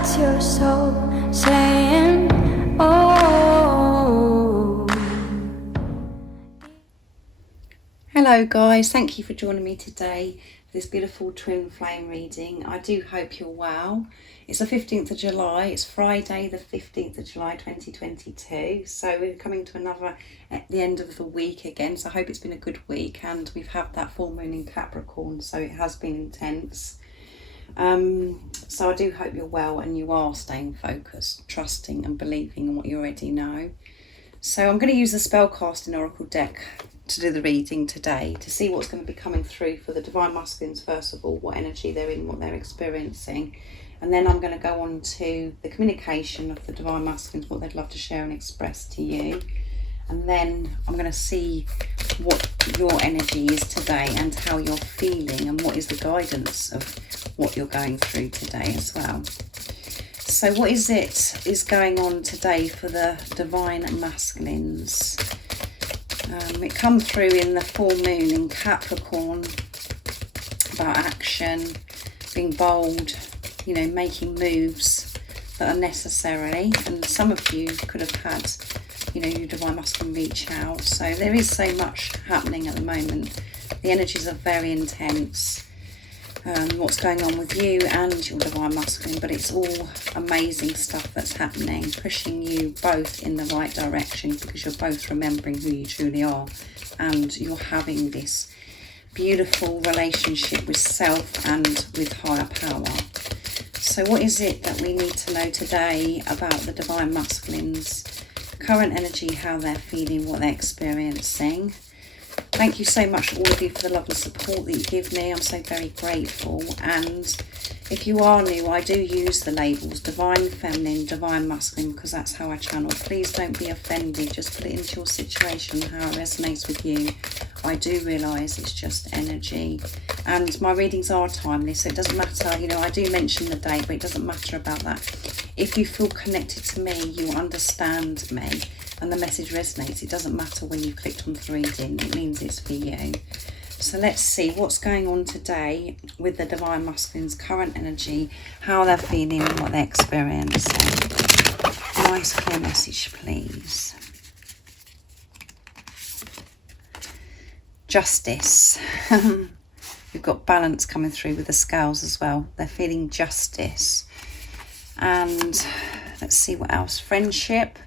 That's your soul saying, oh. Hello guys, thank you for joining me today for this beautiful twin flame reading. I do hope you're well. It's the 15th of July, it's Friday the 15th of July 2022, so we're coming to another at the end of the week again, so I hope it's been a good week, and we've had that full moon in Capricorn, so it has been intense. So I do hope you're well and you are staying focused, trusting and believing in what you already know. So I'm going to use the Spellcasting Oracle deck to do the reading today to see what's going to be coming through for the Divine Masculines. First of all, what energy they're in, what they're experiencing, and then I'm going to go on to the communication of the Divine Masculines, what they'd love to share and express to you, and then I'm going to see what your energy is today and how you're feeling and what is the guidance of what you're going through today as well. So what is going on today for the Divine Masculines? It comes through in the full moon in Capricorn about action, being bold, you know, making moves that are necessary, and some of you could have had, you know, your Divine Masculine reach out. So there is so much happening at the moment. The energies are very intense. What's going on with you and your Divine Masculine, but it's all amazing stuff that's happening, pushing you both in the right direction, because you're both remembering who you truly are, and you're having this beautiful relationship with self and with higher power. So what is it that we need to know today about the Divine Masculines, current energy, how they're feeling, what they're experiencing? Thank you so much, all of you, for the love and support that you give me. I'm so very grateful. And if you are new, I do use the labels Divine Feminine, Divine Masculine, because that's how I channel. Please don't be offended. Just put it into your situation, how it resonates with you. I do realise it's just energy. And my readings are timeless, so it doesn't matter. You know, I do mention the date, but it doesn't matter about that. If you feel connected to me, you understand me, and the message resonates. It doesn't matter when you clicked on the reading, it means it's for you. So let's see what's going on today with the Divine Masculine's current energy, how they're feeling and what they're experiencing. Nice clear message, please. Justice. We've got balance coming through with the scales as well. They're feeling justice. And let's see what else. Friendship.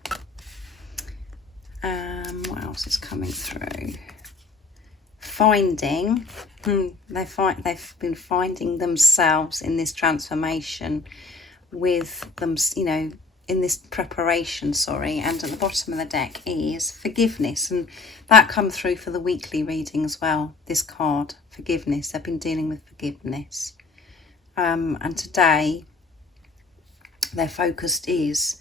What else is coming through? Finding. They've been finding themselves in this transformation with them, you know, in this preparation, and at the bottom of the deck is forgiveness, and that come through for the weekly reading as well. This card, forgiveness. They've been dealing with forgiveness, and today their focus is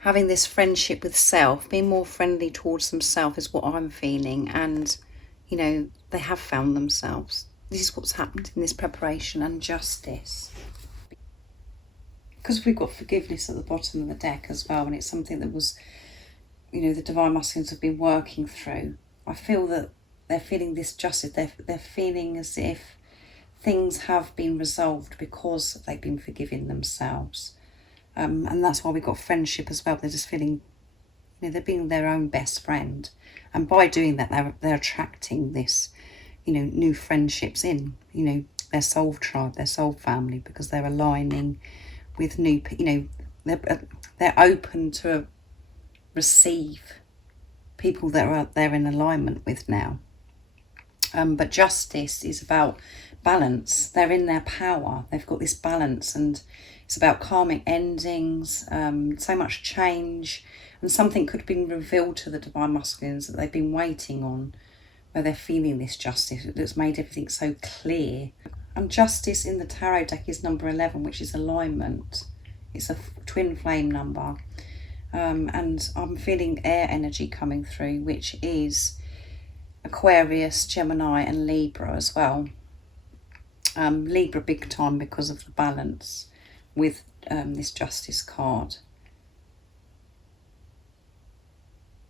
having this friendship with self, being more friendly towards themselves is what I'm feeling. And, you know, they have found themselves. This is what's happened in this preparation, and justice. Because we've got forgiveness at the bottom of the deck as well, and it's something that was, you know, the Divine Masculines have been working through. I feel that they're feeling this justice. They're feeling as if things have been resolved because they've been forgiving themselves. And that's why we got friendship as well. They're just feeling, you know, they're being their own best friend, and by doing that, they're attracting this, you know, new friendships in, you know, their soul tribe, their soul family, because they're aligning with new, you know, they're open to receive people that they're in alignment with now. But justice is about balance. They're in their power. They've got this balance, and it's about karmic endings, so much change, and something could have been revealed to the Divine Masculines that they've been waiting on, where they're feeling this justice that's made everything so clear. And justice in the tarot deck is number 11, which is alignment. It's a twin flame number. And I'm feeling air energy coming through, which is Aquarius, Gemini and Libra as well. Libra big time because of the balance with this justice card.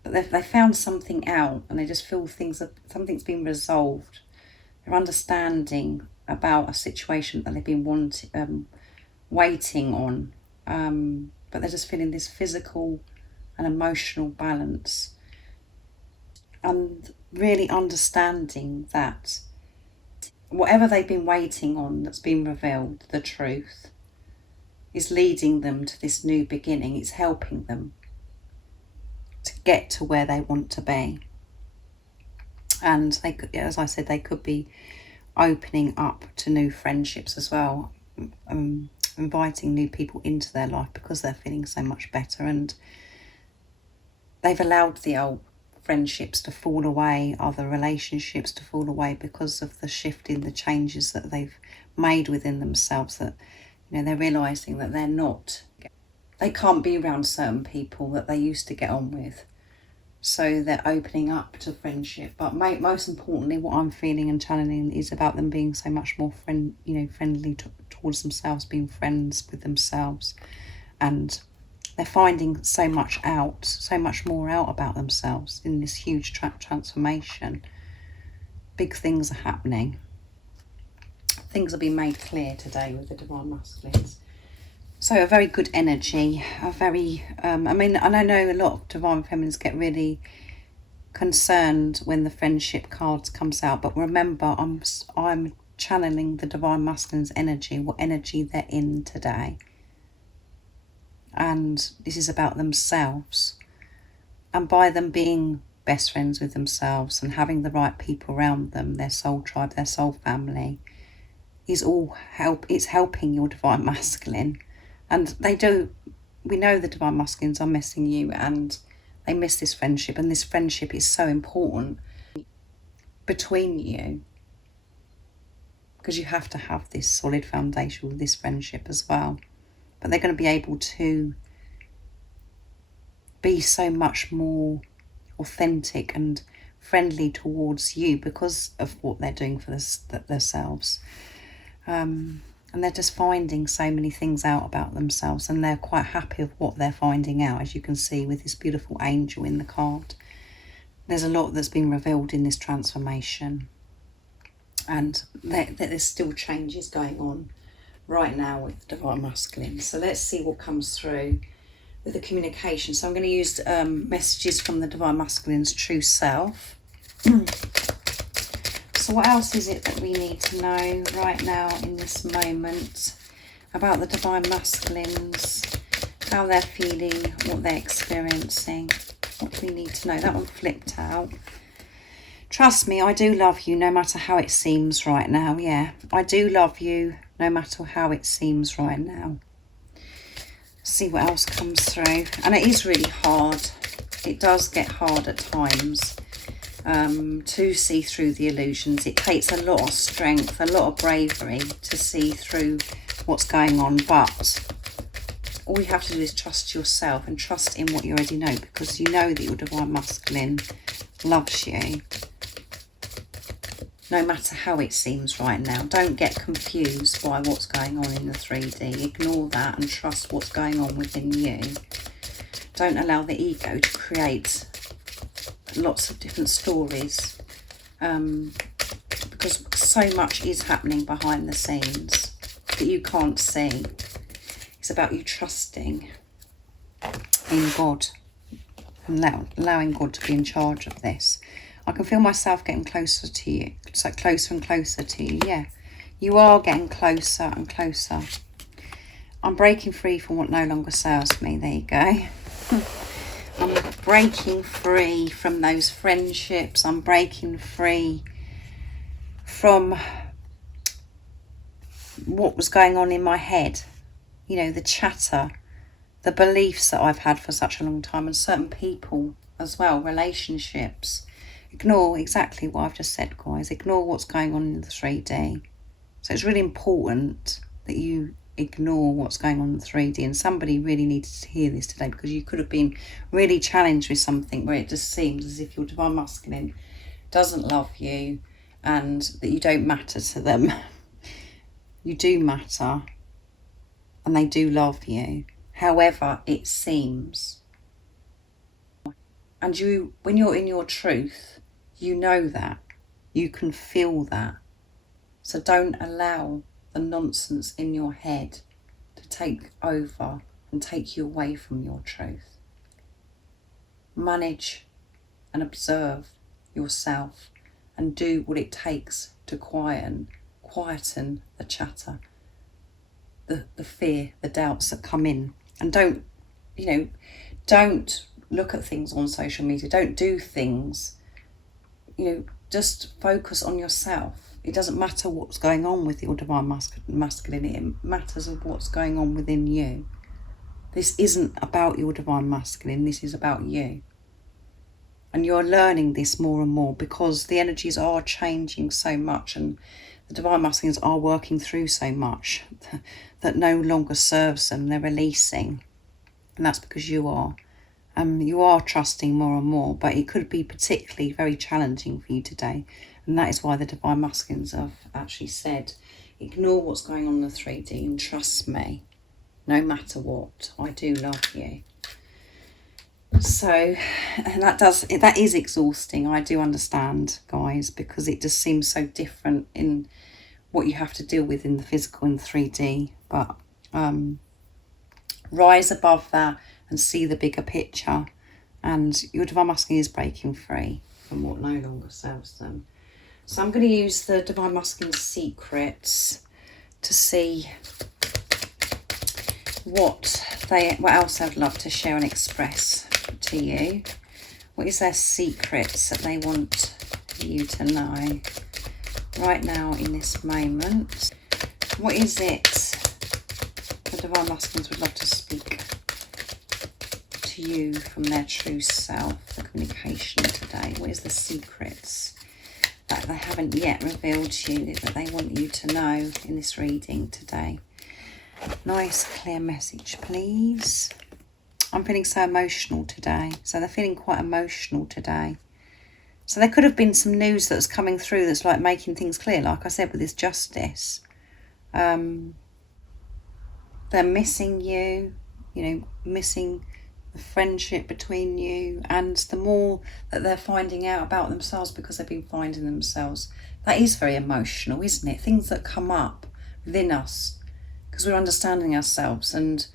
But they found something out, and they just feel something's been resolved. They're understanding about a situation that they've been waiting on, but they're just feeling this physical and emotional balance, and really understanding that whatever they've been waiting on that's been revealed, the truth, is leading them to this new beginning. It's helping them to get to where they want to be. And they could, as I said, they could be opening up to new friendships as well, inviting new people into their life because they're feeling so much better, and they've allowed the old friendships to fall away, other relationships to fall away, because of the shift in the changes that they've made within themselves, that, you know, they're realising that they can't be around certain people that they used to get on with. So they're opening up to friendship. But most importantly, what I'm feeling and channeling is about them being so much more friendly towards themselves, being friends with themselves. And they're finding so much more out about themselves in this huge transformation. Big things are happening. Things are being made clear today with the Divine Masculines. So a very good energy, a very, and I know a lot of Divine Feminines get really concerned when the friendship cards comes out, but remember, I'm channeling the Divine Masculines energy, what energy they're in today. And this is about themselves. And by them being best friends with themselves and having the right people around them, their soul tribe, their soul family, it's helping your Divine Masculine. And we know the Divine Masculines are missing you, and they miss this friendship, and this friendship is so important between you, because you have to have this solid foundation with this friendship as well. But they're going to be able to be so much more authentic and friendly towards you because of what they're doing for themselves. And they're just finding so many things out about themselves, and they're quite happy with what they're finding out, as you can see with this beautiful angel in the card. There's a lot that's been revealed in this transformation, and there's still changes going on right now with the Divine Masculine. So let's see what comes through with the communication. So I'm going to use messages from the Divine Masculine's true self. So what else is it that we need to know right now in this moment about the Divine Masculines, how they're feeling, what they're experiencing? What do we need to know? That one flipped out. Trust me, I do love you no matter how it seems right now. Yeah, I do love you no matter how it seems right now. See what else comes through. And it is really hard. It does get hard at times to see through the illusions. It takes a lot of strength, a lot of bravery to see through what's going on. But all you have to do is trust yourself and trust in what you already know, because you know that your Divine Masculine loves you no matter how it seems right now. Don't get confused by what's going on in the 3D. Ignore that and trust what's going on within you. Don't allow the ego to create lots of different stories, because so much is happening behind the scenes that you can't see. It's about you trusting in God and allowing God to be in charge of this. I can feel myself getting closer to you. It's like closer and closer to you. Yeah, you are getting closer and closer. I'm breaking free from what no longer serves me. There you go. I'm breaking free from those friendships. I'm breaking free from what was going on in my head. You know, the chatter, the beliefs that I've had for such a long time, and certain people as well, relationships. Ignore exactly what I've just said, guys. Ignore what's going on in the 3D. So it's really important that you ignore what's going on in the 3D. And somebody really needed to hear this today, because you could have been really challenged with something where it just seems as if your Divine Masculine doesn't love you and that you don't matter to them. You do matter, and they do love you, however it seems. And you, when you're in your truth, you know that. You can feel that. So don't allow the nonsense in your head to take over and take you away from your truth. Manage and observe yourself and do what it takes to quieten the chatter, the fear, the doubts that come in. And don't look at things on social media. Don't do things, just focus on yourself. It doesn't matter what's going on with your divine masculine. It matters of what's going on within you. This isn't about your divine masculine. This is about you. And you're learning this more and more because the energies are changing so much and the divine masculines are working through so much that no longer serves them. They're releasing. And that's because you are. You are trusting more and more, but it could be particularly very challenging for you today. And that is why the divine masculines have actually said, ignore what's going on in the 3D and trust me, no matter what. I do love you. So, and that is exhausting. I do understand, guys, because it just seems so different in what you have to deal with in the physical and 3D. But rise above that and see the bigger picture. And your divine masculine is breaking free from what no longer serves them. So I'm going to use the divine masculine secrets to see what else they'd love to share and express to you. What is their secrets that they want you to know right now in this moment? What is it the divine masculines would love to speak to you from their true self, the communication today? What is the secrets that they haven't yet revealed to you that they want you to know in this reading today? Nice clear message, please. I'm feeling so emotional today. So they're feeling quite emotional today. So there could have been some news that's coming through that's like making things clear, like I said, with this justice. They're missing you, missing the friendship between you, and the more that they're finding out about themselves because they've been finding themselves. That is very emotional, isn't it? Things that come up within us because we're understanding ourselves and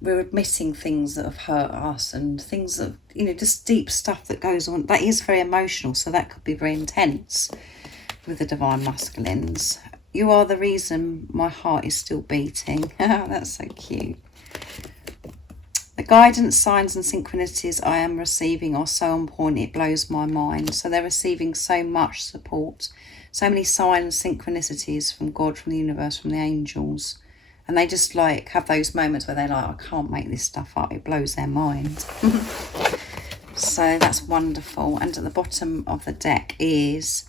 we're admitting things that have hurt us and things that, just deep stuff that goes on. That is very emotional, so that could be very intense with the divine masculines. You are the reason my heart is still beating. That's so cute. The guidance, signs and synchronicities I am receiving are so on point, it blows my mind. So they're receiving so much support, so many signs, synchronicities from God, from the universe, from the angels. And they just have those moments where they're like, I can't make this stuff up. It blows their mind. So that's wonderful. And at the bottom of the deck is,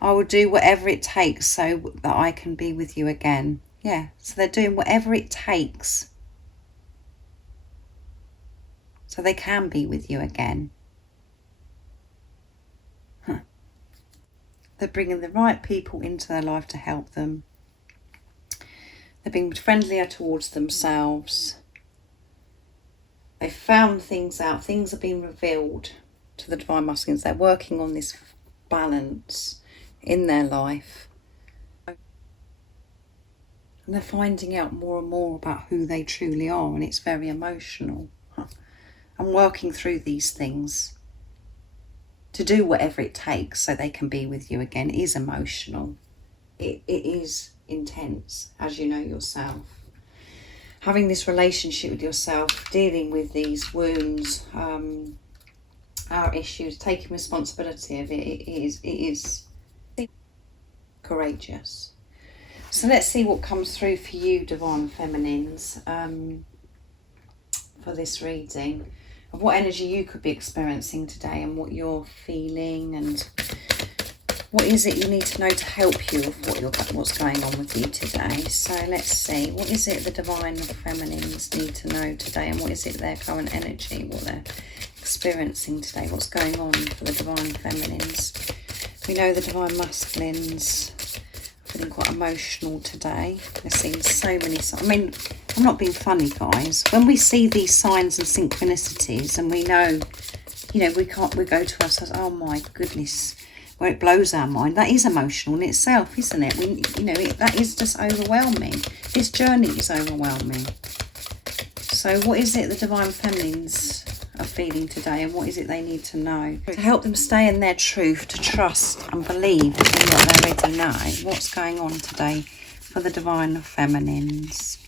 I will do whatever it takes so that I can be with you again. Yeah, so they're doing whatever it takes so they can be with you again. They're bringing the right people into their life to help them. They're being friendlier towards themselves. They've found things out. Things are being revealed to the divine masculines. They're working on this balance in their life. And they're finding out more and more about who they truly are, and it's very emotional. And working through these things to do whatever it takes so they can be with you again is emotional. It is intense, as you know yourself. Having this relationship with yourself, dealing with these wounds, our issues, taking responsibility of it, it is courageous. So let's see what comes through for you, divine feminines, for this reading, of what energy you could be experiencing today and what you're feeling, and what is it you need to know to help you with what's going on with you today. So let's see, what is it the divine feminines need to know today, and what is it their current energy, what they're experiencing today, what's going on for the divine feminines. We know the divine masculines are feeling quite emotional today. They're seeing so many signs. I mean, I'm not being funny, guys. When we see these signs and synchronicities and we know, we go to ourselves, oh my goodness, where it blows our mind. That is emotional in itself, isn't it? That is just overwhelming. This journey is overwhelming. So what is it the Divine Feminines are feeling today, and what is it they need to know to help them stay in their truth, to trust and believe in what they already know? What's going on today for the Divine Feminines?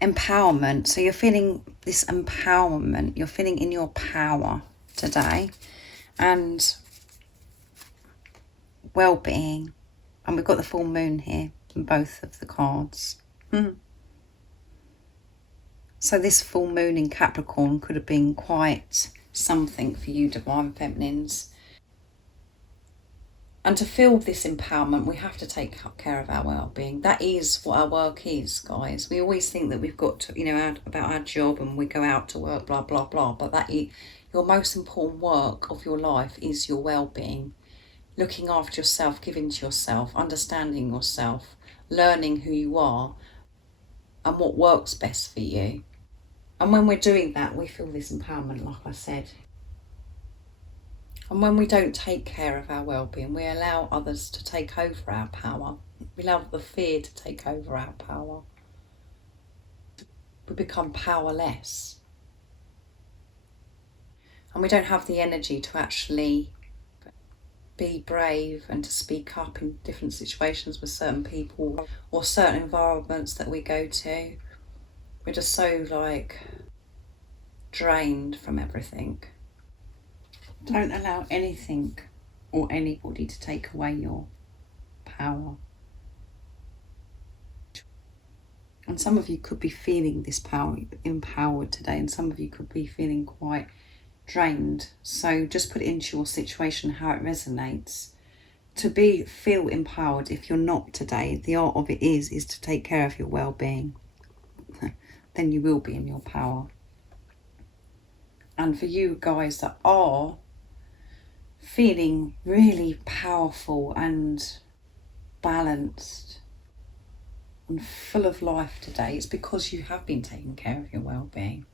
Empowerment. So you're feeling this empowerment. You're feeling in your power today, and well-being. And we've got the full moon here in both of the cards. So this full moon in Capricorn could have been quite something for you, Divine Feminines. And to feel this empowerment, we have to take care of our well-being. That is what our work is, guys. We always think that we've got to, about our job and we go out to work, blah, blah, blah. But your most important work of your life is your well-being. Looking after yourself, giving to yourself, understanding yourself, learning who you are and what works best for you. And when we're doing that, we feel this empowerment, like I said. And when we don't take care of our well-being, we allow others to take over our power. We allow the fear to take over our power. We become powerless. And we don't have the energy to actually be brave and to speak up in different situations with certain people or certain environments that we go to. We're just so drained from everything. Don't allow anything or anybody to take away your power. And some of you could be feeling this power, empowered today, and some of you could be feeling quite drained. So just put it into your situation how it resonates. To feel empowered, if you're not today, the art of it is to take care of your well-being. Then you will be in your power. And for you guys that are feeling really powerful and balanced and full of life today, it's because you have been taking care of your well-being.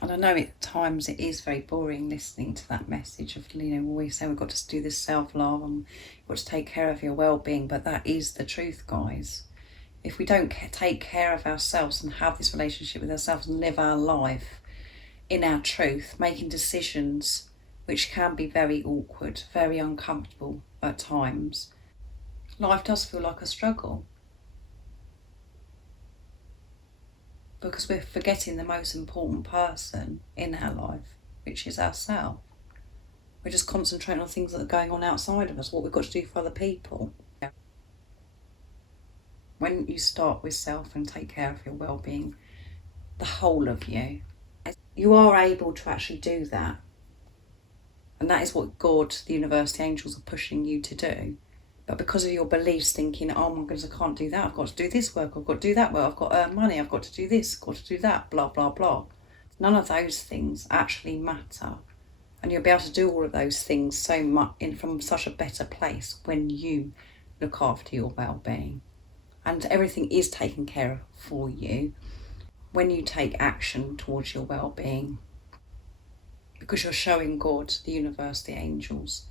And I know at times it is very boring listening to that message of, always say we've got to do this self-love and we've got to take care of your well-being, but that is the truth, guys. If we don't take care of ourselves and have this relationship with ourselves and live our life in our truth, making decisions which can be very awkward, very uncomfortable at times, life does feel like a struggle. Because we're forgetting the most important person in our life, which is ourselves. We're just concentrating on things that are going on outside of us, what we've got to do for other people. When you start with self and take care of your well-being, the whole of you, you are able to actually do that. And that is what God, the universe, the angels are pushing you to do. But because of your beliefs, thinking, oh my goodness, I can't do that. I've got to do this work. I've got to do that work. I've got to earn money. I've got to do this. I've got to do that. Blah, blah, blah. None of those things actually matter. And you'll be able to do all of those things so much from such a better place when you look after your well-being. And everything is taken care of for you when you take action towards your well-being. Because you're showing God, the universe, the angels,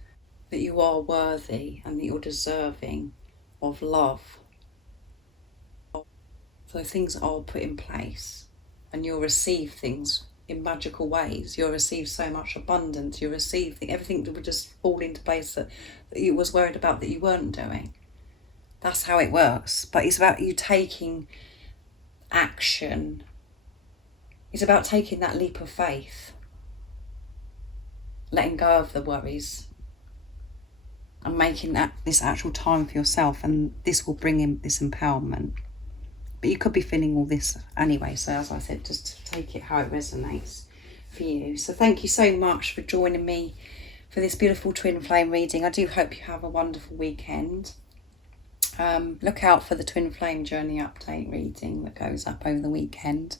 that you are worthy and that you're deserving of love. So things are put in place and you'll receive things in magical ways. You'll receive so much abundance. You'll receive everything that would just fall into place that you was worried about that you weren't doing. That's how it works. But it's about you taking action. It's about taking that leap of faith. Letting go of the worries. And making this actual time for yourself. And this will bring in this empowerment. But you could be feeling all this anyway. So as I said, just take it how it resonates for you. So thank you so much for joining me for this beautiful twin flame reading. I do hope you have a wonderful weekend. Look out for the twin flame journey update reading that goes up over the weekend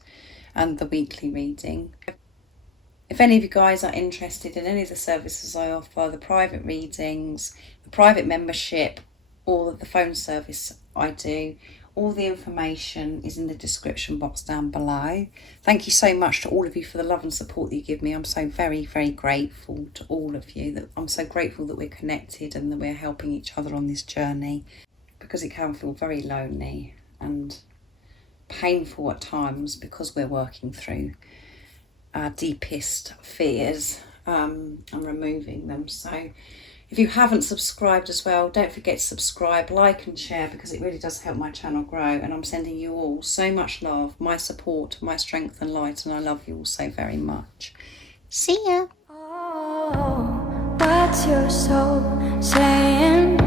and the weekly reading. If any of you guys are interested in any of the services I offer, the private readings, the private membership, or the phone service I do, All the information is in the description box down below. Thank you so much to all of you for the love and support that you give me. I'm so very, very grateful to all of you. I'm so grateful that we're connected and that we're helping each other on this journey, because it can feel very lonely and painful at times because we're working through our deepest fears and removing them. So if you haven't subscribed as well, don't forget to subscribe, like and share, because it really does help my channel grow. And I'm sending you all so much love, my support, my strength and light, and I love you all so very much. See ya. Oh, what's your soul saying?